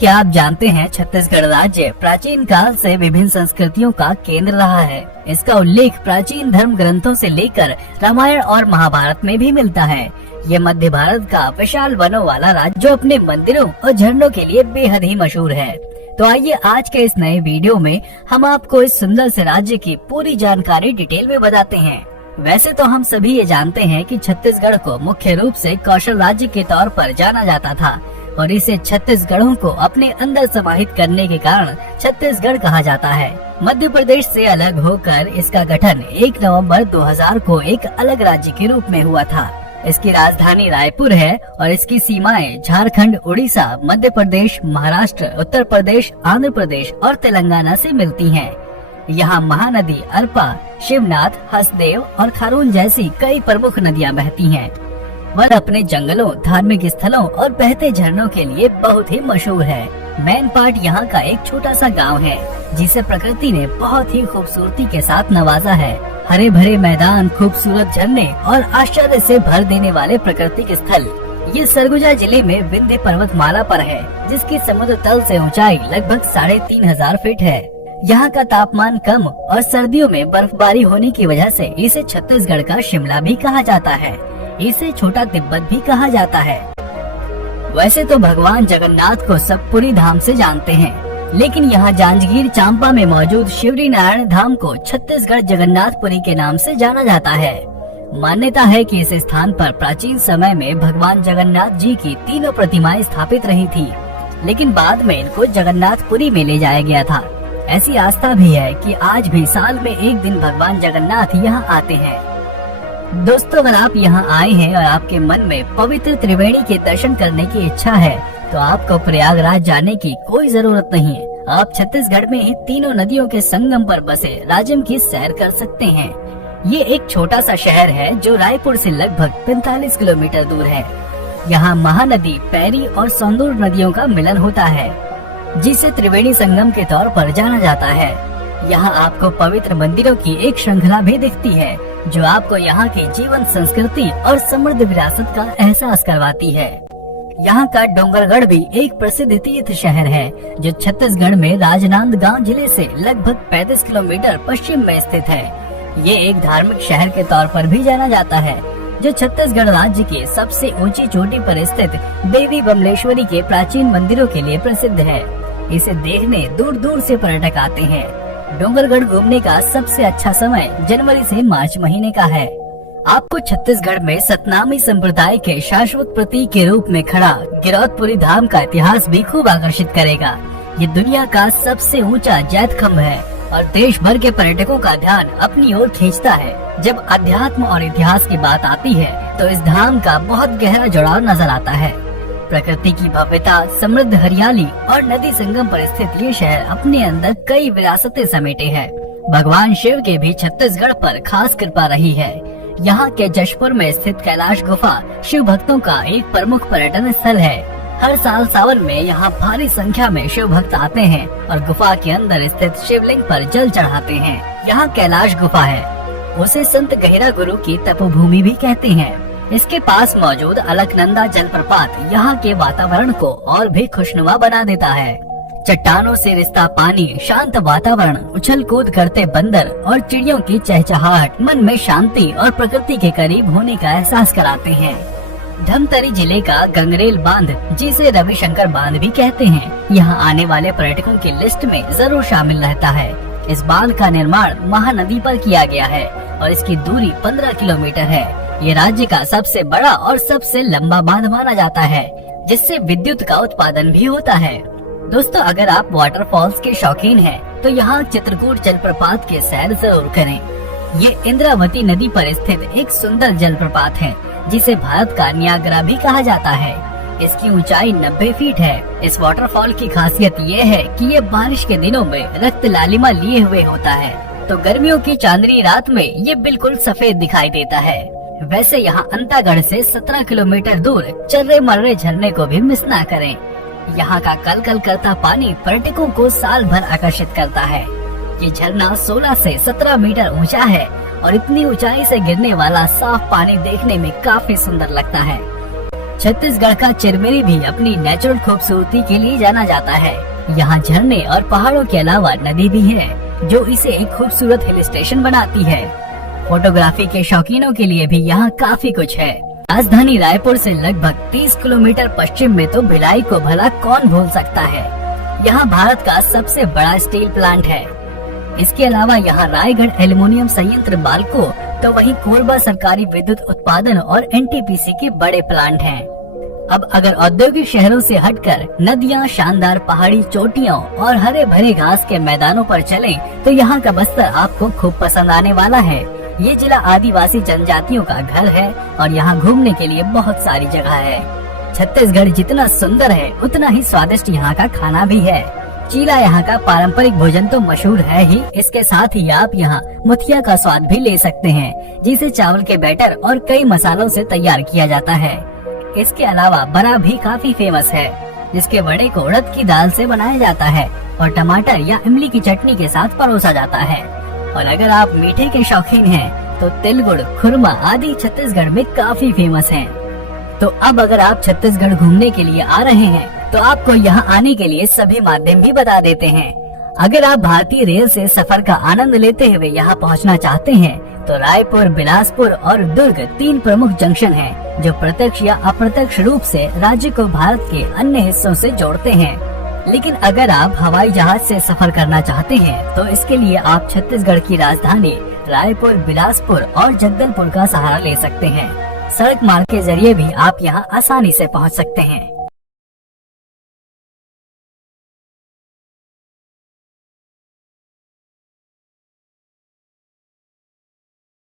क्या आप जानते हैं छत्तीसगढ़ राज्य प्राचीन काल से विभिन्न संस्कृतियों का केंद्र रहा है। इसका उल्लेख प्राचीन धर्म ग्रंथों से लेकर रामायण और महाभारत में भी मिलता है। ये मध्य भारत का विशाल वनों वाला राज्य जो अपने मंदिरों और झरनों के लिए बेहद ही मशहूर है। तो आइए आज के इस नए वीडियो में हम आपको इस सुंदर से राज्य की पूरी जानकारी डिटेल में बताते हैं। वैसे तो हम सभी ये जानते हैं कि छत्तीसगढ़ को मुख्य रूप से कौशल राज्य के तौर पर जाना जाता था और इसे छत्तीसगढ़ों को अपने अंदर समाहित करने के कारण छत्तीसगढ़ कहा जाता है। मध्य प्रदेश से अलग होकर इसका गठन 1 नवंबर 2000 को एक अलग राज्य के रूप में हुआ था। इसकी राजधानी रायपुर है और इसकी सीमाएं झारखंड, उड़ीसा, मध्य प्रदेश, महाराष्ट्र, उत्तर प्रदेश, आंध्र प्रदेश और तेलंगाना से मिलती हैं। यहाँ महानदी अरपा, शिवनाथ, हसदेव और खारून जैसी कई प्रमुख नदियाँ बहती हैं। वह अपने जंगलों, धार्मिक स्थलों और बहते झरनों के लिए बहुत ही मशहूर है। मैन पार्ट यहाँ का एक छोटा सा गांव है जिसे प्रकृति ने बहुत ही खूबसूरती के साथ नवाजा है। हरे भरे मैदान, खूबसूरत झरने और आश्चर्य से भर देने वाले प्राकृतिक स्थल। ये सरगुजा जिले में विंध्य पर्वतमाला पर है जिसकी समुद्र तल से ऊंचाई लगभग 3500 फीट है। यहाँ का तापमान कम और सर्दियों में बर्फबारी होने की वजह से इसे छत्तीसगढ़ का शिमला भी कहा जाता है। इसे छोटा तिब्बत भी कहा जाता है। वैसे तो भगवान जगन्नाथ को सब पुरी धाम से जानते हैं, लेकिन यहाँ जांजगीर चांपा में मौजूद शिवरी नारायण धाम को छत्तीसगढ़ जगन्नाथपुरी के नाम से जाना जाता है। मान्यता है कि इस स्थान पर प्राचीन समय में भगवान जगन्नाथ जी की 3 प्रतिमाएं स्थापित रही थी, लेकिन बाद में इनको जगन्नाथपुरी में ले जाया गया था। ऐसी आस्था भी है कि आज भी साल में एक दिन भगवान जगन्नाथ यहाँ आते हैं। दोस्तों, अगर आप यहाँ आए हैं और आपके मन में पवित्र त्रिवेणी के दर्शन करने की इच्छा है तो आपको प्रयागराज जाने की कोई जरूरत नहीं है। आप छत्तीसगढ़ में ही तीनों नदियों के संगम पर बसे राजिम की सैर कर सकते हैं। ये एक छोटा सा शहर है जो रायपुर से लगभग 45 किलोमीटर दूर है। यहाँ महानदी, पैरी और सौंदूर नदियों का मिलन होता है जिसे त्रिवेणी संगम के तौर पर जाना जाता है। यहाँ आपको पवित्र मंदिरों की एक श्रृंखला भी दिखती है जो आपको यहाँ की जीवन संस्कृति और समृद्ध विरासत का एहसास करवाती है। यहाँ का डोंगरगढ़ भी एक प्रसिद्ध तीर्थ शहर है जो छत्तीसगढ़ में राजनांदगांव जिले से लगभग 35 किलोमीटर पश्चिम में स्थित है। ये एक धार्मिक शहर के तौर पर भी जाना जाता है जो छत्तीसगढ़ राज्य के सबसे ऊंची चोटी पर स्थित देवी बमलेश्वरी के प्राचीन मंदिरों के लिए प्रसिद्ध है। इसे देखने दूर दूर से पर्यटक आते हैं। डोंगरगढ़ घूमने का सबसे अच्छा समय जनवरी से मार्च महीने का है। आपको छत्तीसगढ़ में सतनामी संप्रदाय के शाश्वत प्रतीक के रूप में खड़ा गिरौदपुरी धाम का इतिहास भी खूब आकर्षित करेगा। ये दुनिया का सबसे ऊंचा जैत खम्भ है और देश भर के पर्यटकों का ध्यान अपनी ओर खींचता है। जब अध्यात्म और इतिहास की बात आती है तो इस धाम का बहुत गहरा जुड़ाव नजर आता है। प्रकृति की भव्यता, समृद्ध हरियाली और नदी संगम पर स्थित ये शहर अपने अंदर कई विरासतें समेटे है। भगवान शिव के भी छत्तीसगढ़ पर खास कृपा रही है। यहाँ के जशपुर में स्थित कैलाश गुफा शिव भक्तों का एक प्रमुख पर्यटन स्थल है। हर साल सावन में यहाँ भारी संख्या में शिव भक्त आते हैं और गुफा के अंदर स्थित शिवलिंग पर जल चढ़ाते हैं। यहाँ कैलाश गुफा है, उसे संत गहिरा गुरु की तपोभूमि भी कहते हैं। इसके पास मौजूद अलकनंदा जलप्रपात यहाँ के वातावरण को और भी खुशनुमा बना देता है। चट्टानों से रिश्ता पानी, शांत वातावरण, उछल कूद करते बंदर और चिड़ियों की चहचहाहट मन में शांति और प्रकृति के करीब होने का एहसास कराते हैं। धमतरी जिले का गंगरेल बांध, जिसे रविशंकर बांध भी कहते हैं, यहाँ आने वाले पर्यटकों की लिस्ट में जरूर शामिल रहता है। इस बांध का निर्माण महानदी पर किया गया है और इसकी दूरी 15 किलोमीटर है। ये राज्य का सबसे बड़ा और सबसे लंबा बांध माना जाता है जिससे विद्युत का उत्पादन भी होता है। दोस्तों, अगर आप वाटरफॉल्स के शौकीन हैं, तो यहाँ चित्रकूट जलप्रपात के सैर जरूर करें। ये इंद्रावती नदी पर स्थित एक सुंदर जलप्रपात है जिसे भारत का नियाग्रा भी कहा जाता है। इसकी ऊंचाई 90 फीट है। इस वाटरफॉल की खासियत ये है कि ये बारिश के दिनों में रक्त लालिमा लिए हुए होता है, तो गर्मियों की चांदनी रात में ये बिल्कुल सफेद दिखाई देता है। वैसे यहाँ अंतागढ़ से 17 किलोमीटर दूर चर्रे मर्रे झरने को भी मिस ना करें। यहाँ का कल कल करता पानी पर्यटकों को साल भर आकर्षित करता है। ये झरना 16 से 17 मीटर ऊंचा है और इतनी ऊंचाई से गिरने वाला साफ पानी देखने में काफी सुंदर लगता है। छत्तीसगढ़ का चिरमिरी भी अपनी नेचुरल खूबसूरती के लिए जाना जाता है। यहाँ झरने और पहाड़ों के अलावा नदी भी है, जो इसे एक खूबसूरत हिल स्टेशन बनाती है। फोटोग्राफी के शौकीनों के लिए भी यहाँ काफी कुछ है। राजधानी रायपुर से लगभग 30 किलोमीटर पश्चिम में तो भिलाई को भला कौन भूल सकता है। यहाँ भारत का सबसे बड़ा स्टील प्लांट है। इसके अलावा यहाँ रायगढ़ एल्युमिनियम संयंत्र बाल्को, तो वहीं कोरबा सरकारी विद्युत उत्पादन और एनटीपीसी के बड़े प्लांट हैं। अब अगर औद्योगिक शहरों से हटकर नदियाँ, शानदार पहाड़ी चोटियों और हरे भरे घास के मैदानों पर चलें, तो यहाँ का बस्तर आपको खूब पसंद आने वाला है। ये जिला आदिवासी जनजातियों का घर है और यहाँ घूमने के लिए बहुत सारी जगह है। छत्तीसगढ़ जितना सुंदर है, उतना ही स्वादिष्ट यहाँ का खाना भी है। चीला यहाँ का पारंपरिक भोजन तो मशहूर है ही, इसके साथ ही आप यहाँ मुठिया का स्वाद भी ले सकते हैं, जिसे चावल के बैटर और कई मसालों से तैयार किया जाता है। इसके अलावा बड़ा भी काफी फेमस है, जिसके बड़े को उड़द की दाल से बनाया जाता है और टमाटर या इमली की चटनी के साथ परोसा जाता है। और अगर आप मीठे के शौकीन हैं, तो तिल गुड़, खुरमा आदि छत्तीसगढ़ में काफी फेमस हैं। तो अब अगर आप छत्तीसगढ़ घूमने के लिए आ रहे हैं, तो आपको यहाँ आने के लिए सभी माध्यम भी बता देते हैं। अगर आप भारतीय रेल से सफर का आनंद लेते हुए यहाँ पहुँचना चाहते हैं, तो रायपुर, बिलासपुर और दुर्ग 3 प्रमुख जंक्शन हैं, जो प्रत्यक्ष या अप्रत्यक्ष रूप से राज्य को भारत के अन्य हिस्सों से जोड़ते हैं। लेकिन अगर आप हवाई जहाज से सफर करना चाहते हैं, तो इसके लिए आप छत्तीसगढ़ की राजधानी रायपुर, बिलासपुर और जगदलपुर का सहारा ले सकते हैं। सड़क मार्ग के जरिए भी आप यहाँ आसानी से पहुँच सकते हैं।